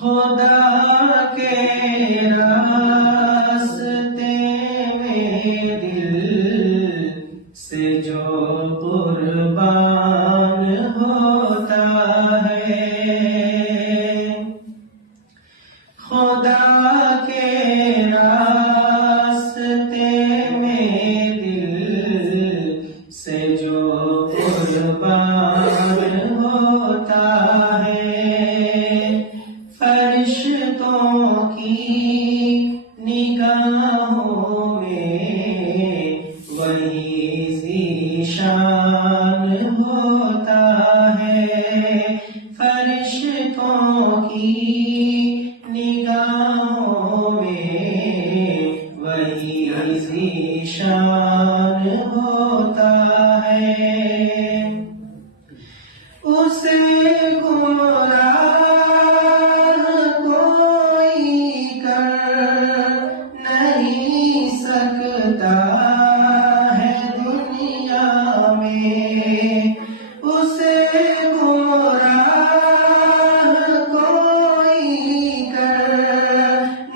خدا کے راستے میں دل سے جو قربان ہوتا ہے، خدا کے راستے میں دل سے جو قربان ہوتا ہے، فرشتوں کی نگاہوں میں وہی ذیشان ہوتا ہے، فرشتوں کی نگاہوں میں وہی ذیشان ہوتا ہے، اسے گمراہ کوئی کر نہیں سکتا ہے دنیا میں، اسے گمراہ کوئی کر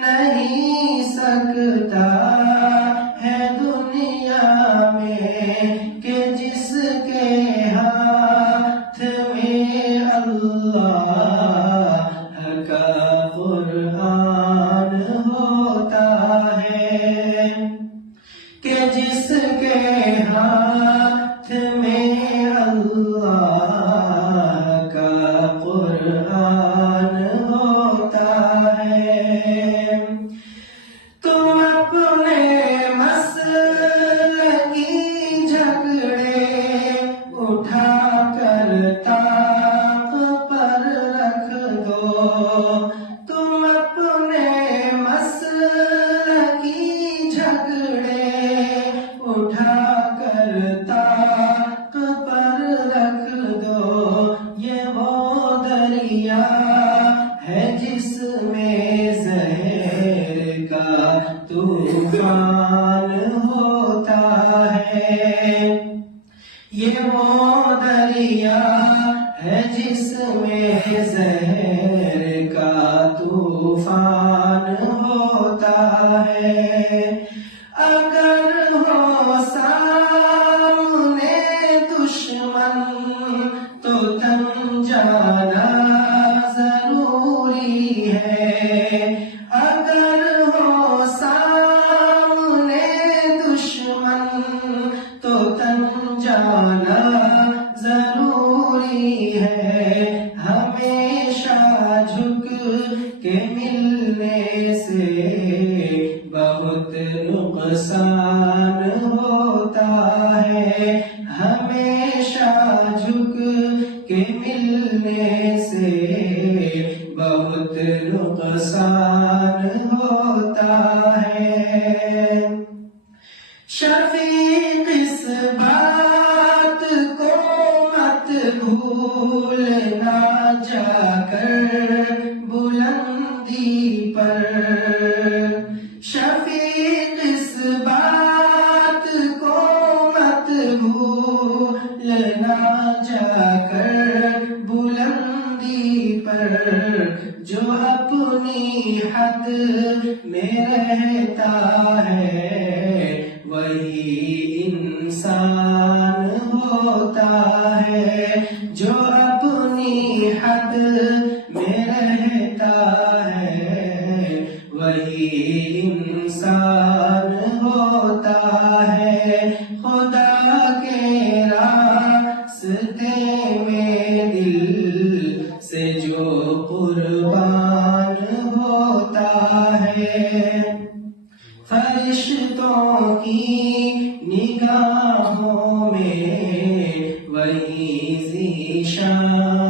نہیں سکتا ہے دنیا میں، کہ جس کے ہاتھ میں اللہ کا قرآن ہوتا ہے، کہ جس کے ہاتھ میں اللہ کا قرآن ہوتا ہے، تم اپنے مسلکی جھگڑے اٹھا کر طاق پر رکھ دو، تم اپنے مسلکی جھگڑے اٹھا کر طاق پر رکھ دو، یہ وہ دریا ہے جس میں زہر کا طوفان ہوتا ہے، یہ وہ دریا ہے جس میں زہر کا طوفان ہوتا ہے، اگر ہو سامنے دشمن تو تن جانا ضروری ہے، اگر ہو سامنے دشمن تو تن جانا ضروری ہے، ہمیشہ جھک کے ملنے سے بہت نقصان ہوتا ہے، ہمیشہ جھک کے ملنے سے بہت نقصان ہوتا ہے، شفیق اس بات کو مت بھولنا جا کر بلندی پر، شفیق اس بات کو مت بھولنا جا کر بلندی پر، جو اپنی حد میں رہتا ہے وہی انسان ہوتا ہے، جو اپنی حد میں رہتا ہے وہی انسان ہوتا ہے، خدا کے راستے میں دل سے جو قربان ہوتا ہے، فرشتوں کی نگاہوں میں وہی ذیشان